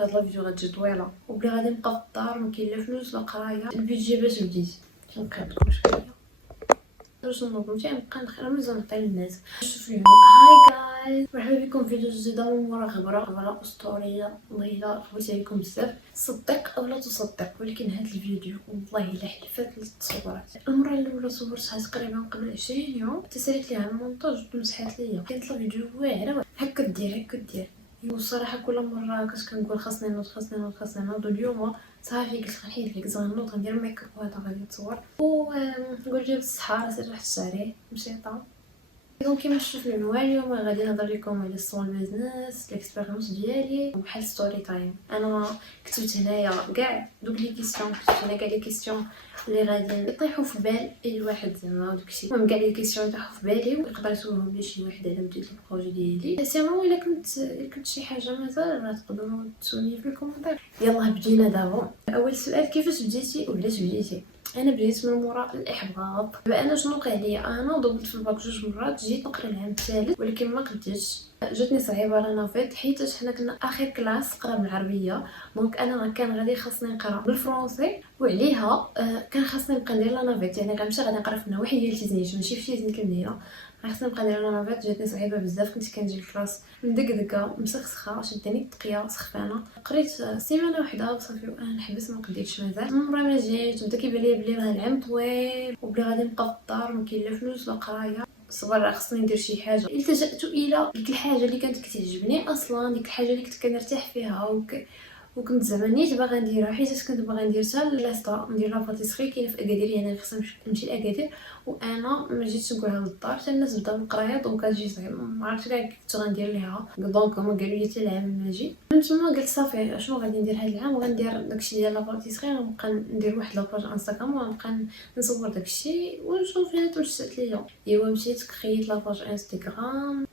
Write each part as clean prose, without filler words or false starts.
هاد الفيديو غتجي طويله وبلي غادي نبقى في الدار مكاين لا فلوس لا قرايه. البيدجي باش بديت كنبقى لكم شويه باش نوض نبقى نخرج مزال نعطي للناس. شوفوا هاي جايز، مرحبا بكم في فيديو جديد من مورا غبره اسطوريه. والله الا خويت عليكم بزاف، صدق او لا تصدق، ولكن هاد الفيديو والله الا حلفت للتصورات. المره الاولى صورتها تقريبا قبل 20 يوم، تساليت ليها المونتاج ومسحات ليا. كانت الفيديو واعره هكا دير والصراحه كل مره كنت كنقول خاصني نوض اليوم صافي قلت غنحيد لك زغنوض غندير ميك اب وهذا غادي نتصور ونقول جاب الصحه راه رحت الشارع بسيطه. دونك كيما شفتوا العنوان اليوم غادي نهضر لكم على السول بيزنس، الاكسبيريونس ديالي بحال ستوري تايم. انا كتبت هنايا كاع دوك لي كيسيون، كتبت هنا كاع لي كيسيون اللي غادي يطيحوا في بال اي واحد زعما داكشي. المهم كاع لي كيسيون يطيحوا في بالي ويقدر يسولهم لي شي واحد على بديت البروجي ديالي. سيرمون الا كنت شي حاجه مازال راه تقدروا تسولوني في الكومونتير. يلا بدينا دابا. اول سؤال، كيفاش بديتي وعلاش بديتي؟ انا بديت من موراء الاحباط. انا شنو وقع لي؟ انا ضربت في الباك 2 مرات، جيت نقرا العام الثالث ولكن ما قديتش، جاتني صعيبه لا نافيت حيت حنا كنا اخر كلاس قرا بالعربيه. دونك انا كان غادي خاصني نقرا بالفرنسي وعليها كان خاصني نبقى ندير لا نافيت، يعني غنمشي غادي نقرا في النواحي ديال تيزنيت ماشي في تيزنيت المدينه، خاصني نبقى ندير لا نافيت. جاتني صعيبه بزاف، كنت كنجي الكلاس مدقدقه مسخسخه، شدني التقيه سخفانه. قريت سيمانه وحده وصافي وانا نحبس، ما قديتش مازال. من مورا ما جيت بدا كيبان لي بلي راه العام طويل وبلي غادي نبقى في الدار مكاين لا فلوس لا قرايه. صبر خصني ندير شي حاجه. التجأت الى ديك الحاجه اللي كانت كتعجبني اصلا، ديك الحاجه اللي كنت كنرتاح فيها وكنت زعما نيت باغا نديرها، حيت كنت باغا ندير حتى لاسطا ندير لا باتيسري كاينه في اكادير. يعني خصني نمشي لاكادير وانا ما جيتش نقولها للدار حتى الناس بداو القرايه. دونك كتجي صعيب، ما عرفتش كاع كنت غندير ليها. دونك هما قالوا لي حتى العام ما جي. من تما قلت صافي شنو غادي ندير هذا العام، غندير داكشي ديال لا باتيسري، غنبقى ندير واحد لاباج انستغرام وغنبقى نصور داكشي ونشوف فين تمشات ليا. ايوا مشيت كريت لاباج انستغرام.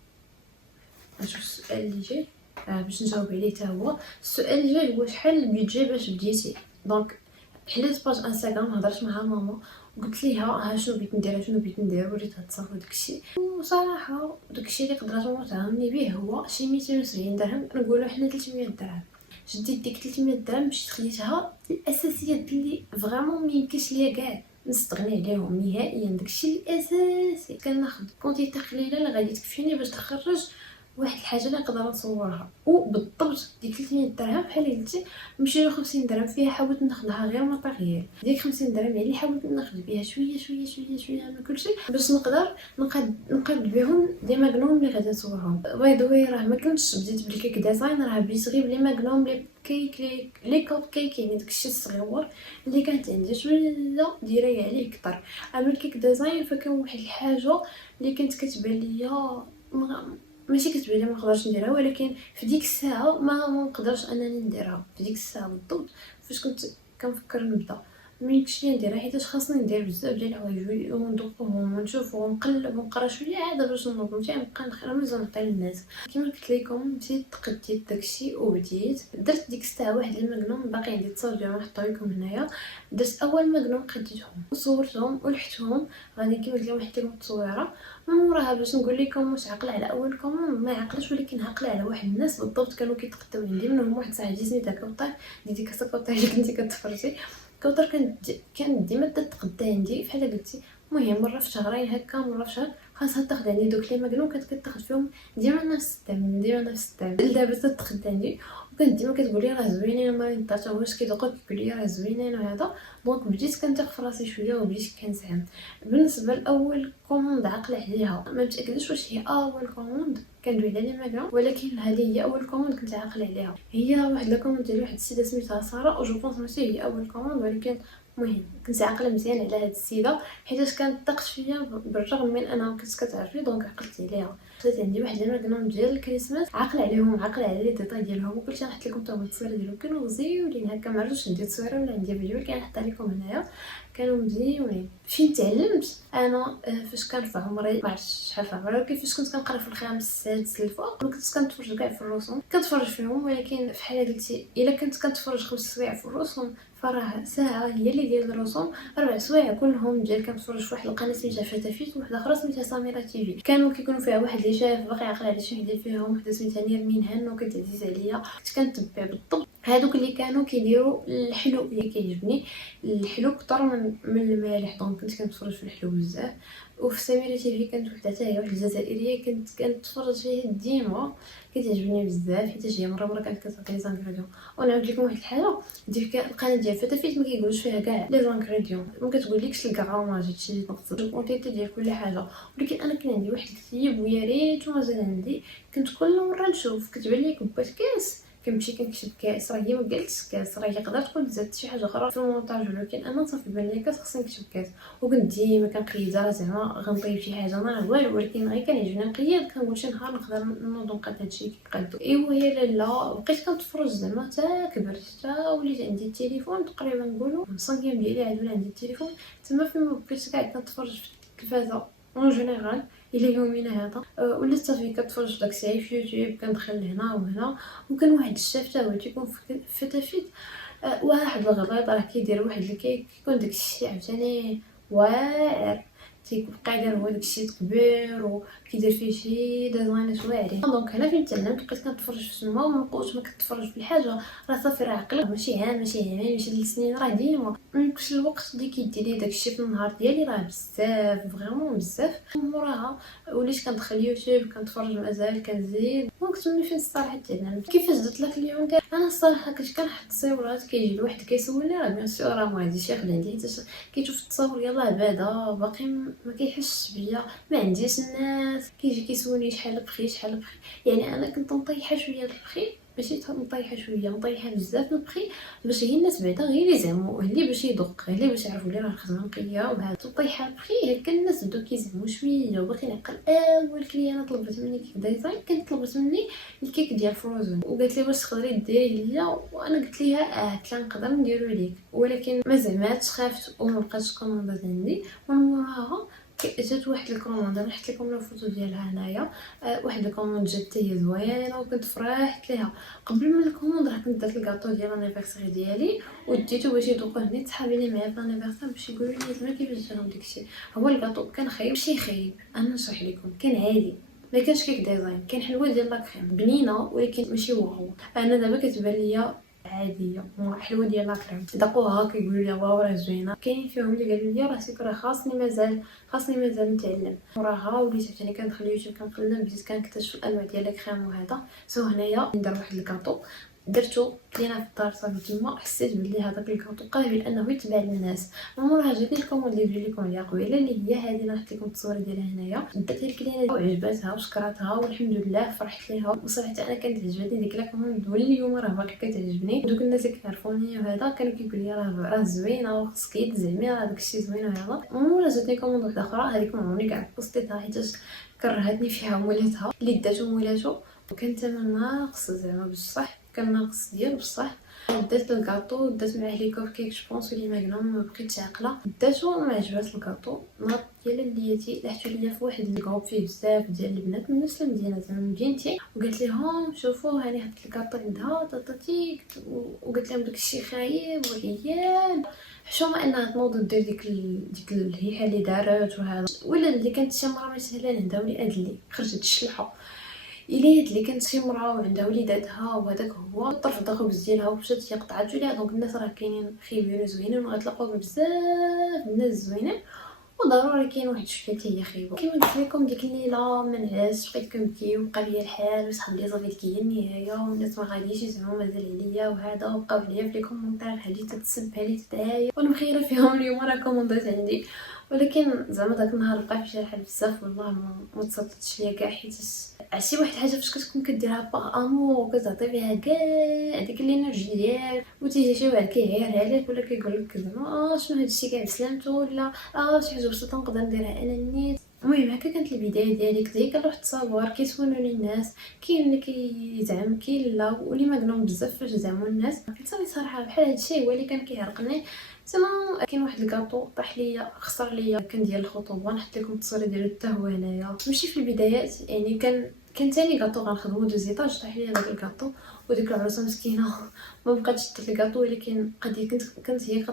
نشوف السؤال اللي جاي باش نجاوب عليه حتى هو. السؤال اللي جاي هو شحال البيدجي باش بديتي؟ دونك حليت باج انستغرام، هضرت مع ماما وقلت ليها ها شنو بغيت ندير وريتها تصاوب داكشي. وصراحه داكشي اللي قدرت تعاوني به هو شي 270 درهم، نقولوا حنا 300 درهم. شديت ديك 300 درهم مشيت خديتها الاساسيات اللي فريمون ميمكنش ليا كاع نستغني عليهم نهائيا. داكشي الاساسي كناخذ كونتيتي قليله اللي غادي تكفيني باش تخرج واحد الحاجه اللي نقدر نصورها. وبالضبط ديك 300 درهم بحال اللي قلتي مشي له 50 درهم فيها حاولت ناخذها غير ماتيريال. ديك 50 درهم يعني حاولت ناخذ بها شويه من كلشي باش نقدر نقاد بهم دي ماغنوم اللي غادي نصورهم. باي ذا واي راه ما كنتش بديت بالكيك ديزاين، راه بديت غير بلي ماغنوم لي كوب كيك، يعني داكشي الصغيور اللي كانت عندي شويه ديري عليه اكثر. اما الكيك ديزاين فكان واحد الحاجه اللي كانت كتبان ليا ماشي كتبان لي ما نقدرش نديرها، ولكن في ديك الساعه ما نقدرش انني نديرها في ديك الساعه بالضبط. فاش كنت كنفكر نبدا مليكش لي نديرها حيت خاصني ندير بزاف ديال الحوايج وندوقهم ونشوفهم ونقلب ونقرا شويه عاد باش نوض نبقى نخرج ونعطي للناس. كما قلت لكم مشيت تقديت داكشي وبديت درت ديك الساعه واحد الماغنوم باقي عندي التصاور ديالهم نحطو لكم هنايا. درت اول ماغنوم قديتهم وصورتهم ولحتهم، غادي كيما قلت لكم حتى لكم التصويره. من وراها باش نقول لكم واش عقله على اول كوموند ما عقلش، ولكن عقله على واحد الناس بالضبط كانوا كيتقداو عندي. منهم واحد صاحبي سميتها كوطر، ديديكاس كوطر اللي كنتي كتفرجي. كوطر كانت ديما تتقدى عندي بحال قلتي. المهم مره في شهرين هكا، مره في شهر خاصها تاخذ عندي دوك لي ماغنوم، كانت كتاخذ فيهم ديما نفس الثمن دابا تتقدى عندي. وكانت ديما كتقول لي راه زوينين، ما نقدرش واش كيذوقوا كيقول لي راه زوينين وهذا. دونك بديت كنثق في راسي شويه وبديت كنسعم. بالنسبه لاول كوموند عقل عليها ما متاكدش واش هي اول كوموند كندوي على لي ماغنوم، ولكن هذه هي اول كوموند كنت عاقله عليها. هي واحد الكوموند ديال واحد السيده سميتها ساره، جو بونس ماشي هي اول كوموند، ولكن المهم كنت عاقله مزيان على هاد السيده حيت كانت طاقت فيا بالرغم من انها كنت كتعرفني. دونك عقلت عليها. خديت عندي واحد الماغنوم ديال الكريسماس عاقله عليهم، عاقله على لي ديتاي ديالهم وكلشي. نحط لكم حتى هما التصويره ديالهم كانوا غزيولين هكا. ما عرفتش ندير تصويره ولا ندير فيديو، ولكن نحطها لكم هنايا. كانوا مزيونين. فين تعلمت انا؟ فاش كان في عمري ما عرفتش شحال في عمري، ولكن فاش كنت كنقرا في الخامس السادس الفوق كنت كنتفرج كاع في الرسوم، كنتفرج فيهم. ولكن فحال قلتي الا كنت كنتفرج 5 سوايع في الرسوم فراه ساعه هي اللي ديال الرسوم 4 سوايع كلهم ديال كنتفرج في واحد القناه سميتها فتافيت وواحده اخرى سميتها سميره تيفي. كانوا كيكونوا فيها واحد اللي شاف باقي عاقل على شي وحده فيها، وحده سميتها نيرمين هان وكانت عزيزه عليا. كنت كنتبع بالضبط هادوك اللي كانوا كيديروا الحلو اللي كيعجبني الحلو اكثر من المالح، دونك كنت كنتفرج في الحلو بزاف. وفي سميرة تي في كانت وحده حتى هي واحد الجزائريه كنت كنتفرج فيها ديما، كتعجبني بزاف حيت هي مره كانت كتعطي لي زانغريديون. ونعاود لكم واحد الحاجه، ديك القناه ديال فتافيت ما كيقولوش فيها كاع لي زانغريديون، ما كتقولكش الكراماج هادشي اللي تنقص الكونتيتي ديال كل حاجه. ولكن انا كان عندي واحد الكتيب ويا ريت مازال عندي، كنت كل مره نشوف كتبان لي كبات كاس كنمشي كنكتب كاس، راه هي ما قالتش كاس، راه يقدر تكون زادت شي حاجه اخرى في المونتاج، ولكن انا صافي بان لي كاس خصني نكتب كاس. وكنت ديما كنقيدها زعما غنطيب شي حاجه ما والو، ولكن غير كنعجبني نقيد، كنقول شي نهار نقدر نوض نقاد هادشي كيقادو. ايوا هي لالا بقيت كنتفرج زعما حتى كبرت، حتى وليت عندي التليفون تقريبا نقولوا مصنقين ديالي عاد ولا عندي التليفون. تما فين بقيت كاع كنتفرج في التلفازه اون جينيرال الى يومنا هذا. ولات صافي كتفرج داك الساعه في يوتيوب، كندخل هنا وهنا. وكان واحد الشاف تا هو تيكون في فتافيت واحد الغليظ راه كيدير واحد الكيك، كيكون داكشي عاوتاني واعر، تيبقى داير هو داكشي كبير وكيدير فيه شي ديزاينات واعرين. دونك هنا فين تعلمت بقيت كنتفرج في تما، ومن قوت ما كنتفرج في الحاجه راه صافي راه عقلك ماشي عام ماشي عامين ماشي 3 سنين، راه ديما من كل الوقت اللي كيدي لي داكشي في النهار ديالي راه بزاف فريمون بزاف. موراها وليت كندخل يوتيوب كنتفرج مازال كنزيد. دونك تما فين الصراحه تعلمت. كيفاش درت لك اليوم ديال انا الصراحه كنت كنحط تصاورات، كيجي الواحد كيسولني راه بيان سور راه ما غاديش ياخذ عندي حيت كيشوف التصاور يلاه بعدا باقي ما كيحسش بيا، ما عنديش الناس كيجي كيسولني شحال بخي شحال بخي. يعني انا كنت مطيحه شويه البخي، ماشي مطيحه شويه، مطيحه بزاف البخي باش هي الناس بعدا غير يزعموا عليه باش يدق عليه باش يعرفوا لي راه الخدمه نقيه. وهذا مطيحه البخي هكا الناس بداو كيزعموا شويه وباقي نعقل. اول كليانه طلبت مني كيك ديزاين كانت طلبت مني الكيك ديال فروزن، وقالت لي واش تقدري ديريه ليا، وانا قلت ليها قلت لها نقدر نديرو ليك، ولكن ما زعماتش خافت وما بقاتش كوموندات عندي. ومن وراها جات واحد الكوموند، انا حيت لكم الفوتو ديالها هنايا. واحد الكوموند جات حتى هي زوينه وكنت فرحت ليها. قبل من الكوموند راه كنت درت الكاطو ديال لانيفرساري ديالي وديتو باش يذوقوه نيت صحابي اللي معايا في لانيفرسار باش يقولوا لي زعما كيفاش جاهم داكشي. هو الكاطو كان خايب ماشي خايب، انا نشرح لكم كان عادي، ما كانش كيك ديزاين، كان حلوه ديال لاكريم بنينه ولكن ماشي واو. انا دابا كتبان ليا عاديه حلوه ديال لاكريم، ذاقوها كيقولوا لي واو راه زوينه. كاين فيهم اللي قالوا لي راه سيك راه خاصني مازال نتعلم. وراها وليت عاوتاني كندخل يوتيوب كنقلب بديت كنكتشف الانواع ديال الكريم وهذا. سو هنايا ندير واحد الكاطو درتو كلينا في الدار صافي. تما حسيت بلي هذاك الكاطو قابل انه يتباع للناس. موراها جاتني الكوموند اللي درت لكم عليها قبيله اللي هي هذه، نحط لكم التصويره ديالها هنايا. درتها الكليانه وعجباتها وشكراتها والحمد لله فرحت ليها. وصراحه انا كانت عجبتني ديك الكوموند واليوم راه باقي كتعجبني. دوك الناس اللي كيعرفوني وهذا كانوا كيقولوا لي راه زوينه وخصك يتزعمي راه داكشي زوين وهذا. مورا جاتني كوموند واحده اخرى هذيك ما عمرني كاع بوستيتها حيت كرهتني فيها مولاتها اللي داتو مولاتو وكان ثمن ناقص زعما بصح، كان ناقص ديال بصح. دات الكاطو دات معاه لي كوف كيك جوبونس ولي ماغنوم ما بقيتش عاقله داتو ما عجبات الكاطو. ناض ديال اللياتي لحتو ليا في واحد الجروب فيه بزاف ديال البنات من نفس المدينه زعما مدينتي، وقالت لهم شوفوا هاني حطيت الكاطو عندها طاطاتيك، وقالت لهم داكشي خايب وعيان حشومه انها تنوض دير ديك الهيحه اللي دارت وهذا. ولا اللي كانت شي مرا ما سهلان عندها وليدات اللي خرجت الشلحه إليت اللي كانت شي مرا وعندها وليداتها وهذاك هو طرف الخبز ديالها ومشات هي قطعته ليها. دونك الناس راه كاينين خيبين زوينين وغتلاقاو بزاف الناس زوينين، وضروري كاين واحد شويه هي خايبه. كيما قلت لكم ديك الليله ما نعس بقيت كنبكي وبقى ليا الحال وصحاب لي صافي هي النهايه والناس ما غاديش يزعموا مازال عليا وهذا، وبقاو عليا في لي كومونتير هذه تتسب هذه تدعايا وانا مخيره فيهم اليوم راه كوموندات عندي. ولكن زعما داك النهار بقى فيه الحال بزاف والله ما تصدقتش ليا كاع حيت عرفتي واحد الحاجه فاش كتكون كديرها باغ امور وكتعطي فيها كاع ديك الانرجي ديالك وتيجي شي واحد كيعير عليك ولا كيقول لك زعما شنو هادشي كاع بسلامتو ولا شي حاجه بسيطه نقدر نديرها انا نيت. المهم هكا كانت البدايه ديالي. كذلك كنروح تصاور كيسولوني الناس، كاين اللي كيزعم كاين لا واللي ما قالهم بزاف فاش زعموا الناس. قلت صراحه بحال هادشي هو اللي كان كيعرقني. زعما كاين واحد الكاطو طاح ليا خسر ليا كان ديال الخطوبه، نحط لكم التصويره ديالو حتى هو هنايا. ماشي في البدايات يعني كان ثاني كاطو غنخدمو دوزيطاج طاح ليا داك الكاطو وديك العروسه مسكينه ما بقاتش دير الكاطو، ولكن كانت هي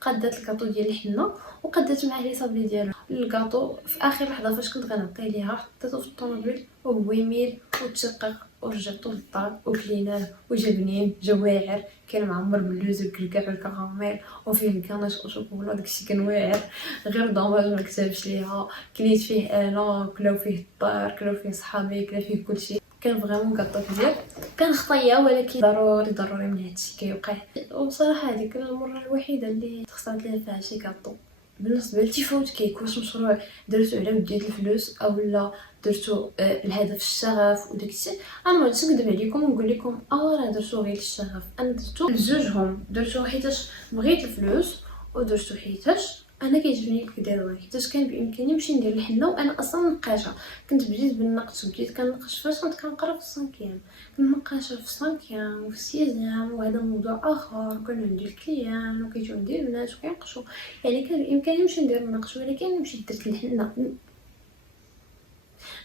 قادات الكاطو ديال الحنه وقدات معاه لي صابلي ديالو. الكاطو في اخر لحظه فاش كنت غنعطيه ليها حطيته في الطوموبيل وهو يميل وتشقق ورجعتو للدار وكليناه وجبنين جواعر، كان معمر باللوز والكلكاع والكراميل وفيه الكنش وشوكولا. داكشي كان واعر غير ضماج ما كتبش ليها. كليت فيه انا، كلاو فيه الدار، كلاو فيه صحابي، كلا فيه كلشي. كان فريمون كاطو مزيان، كان خطيه ولكن ضروري من هادشي كيوقع. وبصراحه هذيك المره الوحيده اللي خسرت ليها فيها شي كاطو. بالنسبه لتيفوت كيك، واش مشروع درتو على وديت الفلوس او لا درتو الهدف الشغف وداكشي؟ انا ما نكذب عليكم ونقول لكم راه درتو غير الشغف. انا درتو بجوجهم، درتو حيتاش بغيت الفلوس ودرتو حيتاش انا كيعجبني الكدير، حيتاش كان بامكاني نمشي ندير الحنه وانا اصلا نقاشه. كنت بديت بالنقش وبديت كنقش فاش كنت كنقرا في السانكيام، كنت نقاشه في السانكيام وفي السيزيام، وهذا موضوع اخر. كان عندي الكليان وكيجيو عندي الناس وكينقشوا، يعني كان بامكاني نمشي ندير النقش، ولكن مشيت درت الحنه،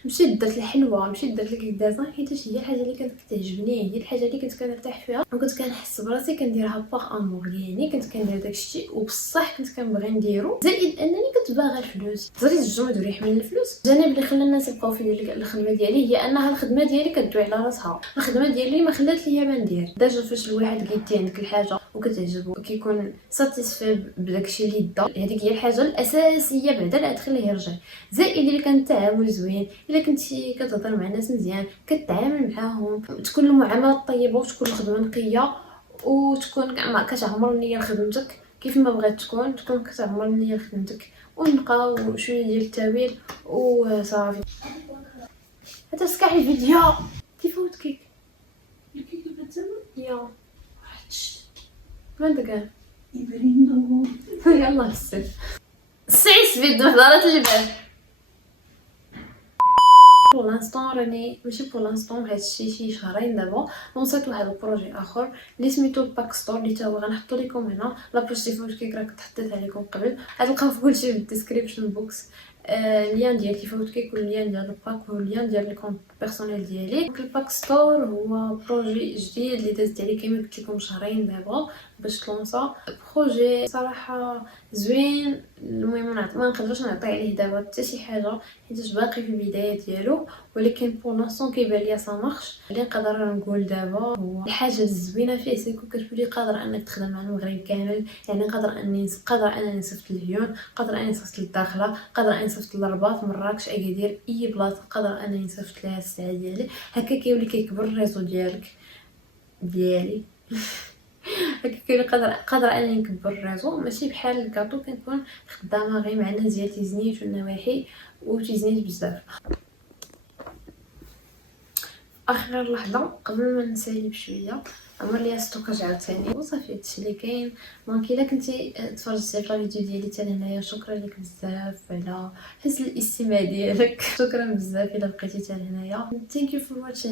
مشيت درت الحلوه، مشيت درت الكدازان حيتاش هي الحاجه اللي كانت كتعجبني، هي الحاجه اللي كنت كنرتاح فيها وكنت كنحس براسي كنديرها باغ امور. يعني كنت كندير داكشي وبصح كنت كنبغي نديرو، زائد انني كنت باغا الفلوس. زريت الجمد وريح من الفلوس. الجانب اللي خلى الناس يبقاو في الخدمه ديالي هي انها الخدمه ديالي كدوي على راسها. الخدمه ديالي ما خلات ليا ما ندير. ديجا فاش الواحد كيدي عندك الحاجه وكتعجبو كيكون ساتيسفي بداكشي اللي دا، هذيك هي الحاجه الاساسيه بعدا اللي غتخليه يرجع. زائد اللي كان التعامل زوين، الا كنتي كتهضر مع الناس مزيان، كتعامل معاهم، تكون المعامله طيبه وتكون الخدمه نقيه وتكون كاع كتعمر النيه لخدمتك كيف ما بغيت تكون كتعمر النيه لخدمتك، ونبقاو شويه ديال التاويل وصافي. هذا كاع الفيديو تيفوت كيك الكيك بتسمى يا حتش من دكا يبرين يلا السيف سيس فيديو حضرت الجبال. بور لانستون راني ماشي بور لانستون، هادشي شي شهرين دابا لونصيت واحد البروجي اخر اللي سميتو باك ستور، اللي تا هو غنحطو لكم هنا لابوش تيفوت كيك، راه كنت حطيتها لكم قبل، غتلقاو في كلشي في الديسكريبشن بوكس. اللين ديال تيفوت كيك واللين ديال الباك واللين ديال الكونت بيرسونيل ديالي. الباك ستور هو بروجي جديد اللي دازت عليه كما قلت لكم شهرين دابا باش تلونسا. بروجي صراحه زوين. المهم ما نقدرش نعطي عليه دابا حتى شي حاجه حيت باقي في البدايه ديالو، ولكن بور لانسون كيبان ليا صامخش. اللي نقدر نقول دابا هو الحاجه الزوينه فيه سيكو كتولي قادر انك تخدم مع المغرب كامل. يعني قادر انني نصيفط لليون، قادر انني نصيفط للداخله، قادر انني نصيفط للرباط، مراكش، اكادير، اي بلاصه قادر انني نصيفط ليها الساعه ديالي. هكا كيولي كيكبر الريزو ديالي هكا كيولي قادر انني نكبر الريزو. ماشي بحال الكاطو كنكون خدامه غير مع الناس ديال تيزنيت والنواحي وتيزنيت بزاف. اخر لحظه قبل ما نسالي بشويه عمر ليا ستوكاج عاوتاني وصافي هادشي اللي كاين. دونك الا كنتي تفرجتي في الفيديو ديالي حتى لهنايا شكرا لك بزاف على حسن الاستماع ديالك. شكرا بزاف الا بقيتي حتى لهنايا. ثانك يو فور واتشينغ.